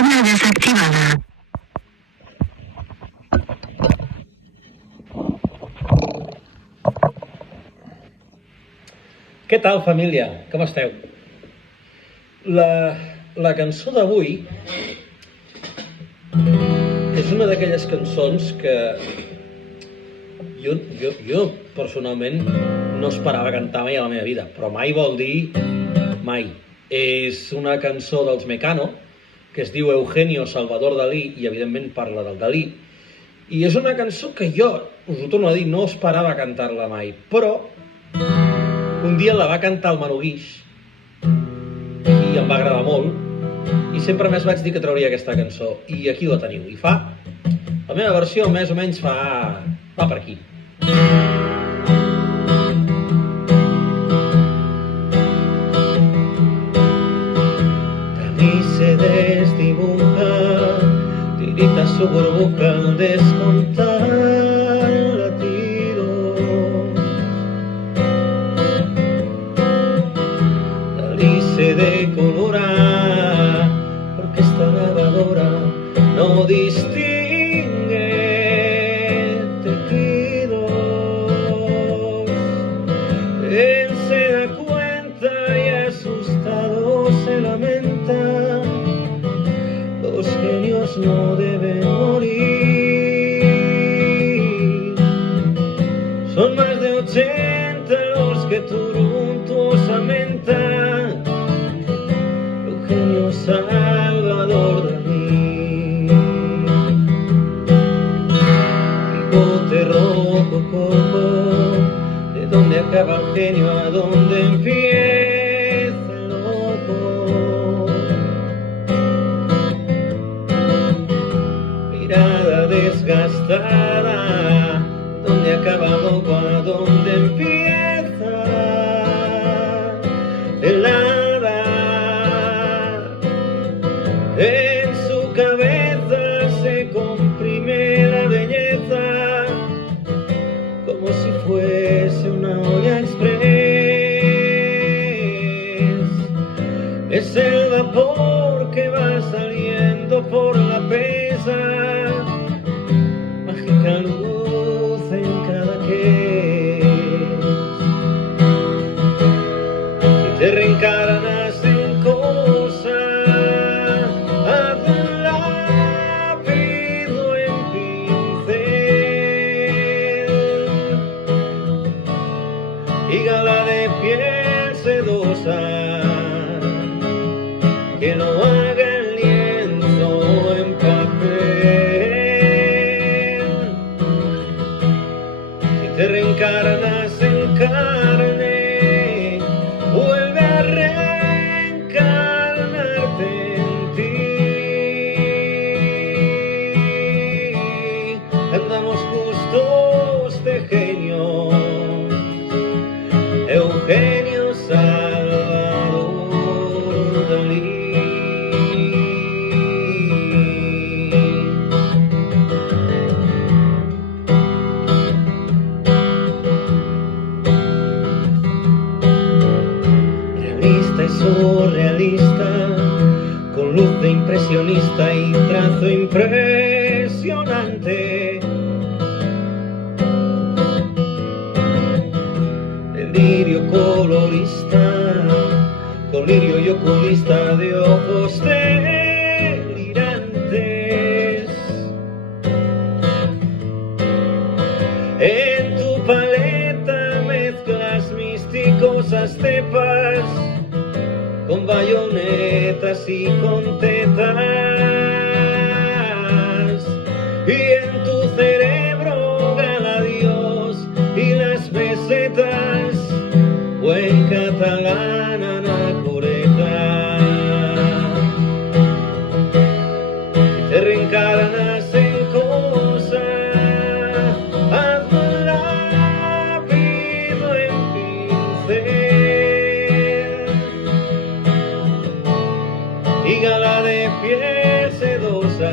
Habla desactivada. Què tal, família? Com esteu? La cançó d'avui és una d'aquelles cançons que jo personalment no esperava cantar mai a la meva vida, però mai vol dir mai. És una cançó dels Mecano, que es diu Eugenio Salvador Dalí, i evidentment parla del Dalí, i és una cançó que jo, us ho torno a dir, no esperava cantar-la mai, però un dia la va cantar el Manu Guix i em va agradar molt, i sempre més vaig dir que trauria aquesta cançó, i aquí la teniu. I fa, la meva versió més o menys va per aquí. Dalí se desdibuja, tirita su burbuja al descontar latidos. Dalí se decolora porque esta lavadora no distingue tejidos. Él se da cuenta y asustado se lamenta. Los genios no deben morir. Son más de 80 los que tumultuosamente Eugenio Salvador Dalí. Bigote rojo, cojo, de dónde acaba el genio a dónde empieza el loco. Mirada desgastada, dónde acaba el loco a dónde empieza el hada. En su cabeza se comprime la belleza como si fuese una olla express. Es el vapor que va saliendo por la pesa, mágica luz en cada que. Si te reencarnas en cosa, hazlo lápido en pincel y gala de piel sedosa, que no haga el lienzo en papel. Si te reencarnas en carne, vuelve a reencarnarte en ti. Andamos justos de genio, Eugenio Salvador Dalí. Realista y surrealista, con luz de impresionista y trazo impresionante. Delirio colorista, colirio y oculista de ojos delirantes. En tu paleta mezclas místicos aztepas con bayonetas y con tetas, y en tu cerebro gana Dios y las pesetas, buen catalán anacoreta. Si te reencarnas en cosa, hazlo lápido en pincel y gala de piel sedosa,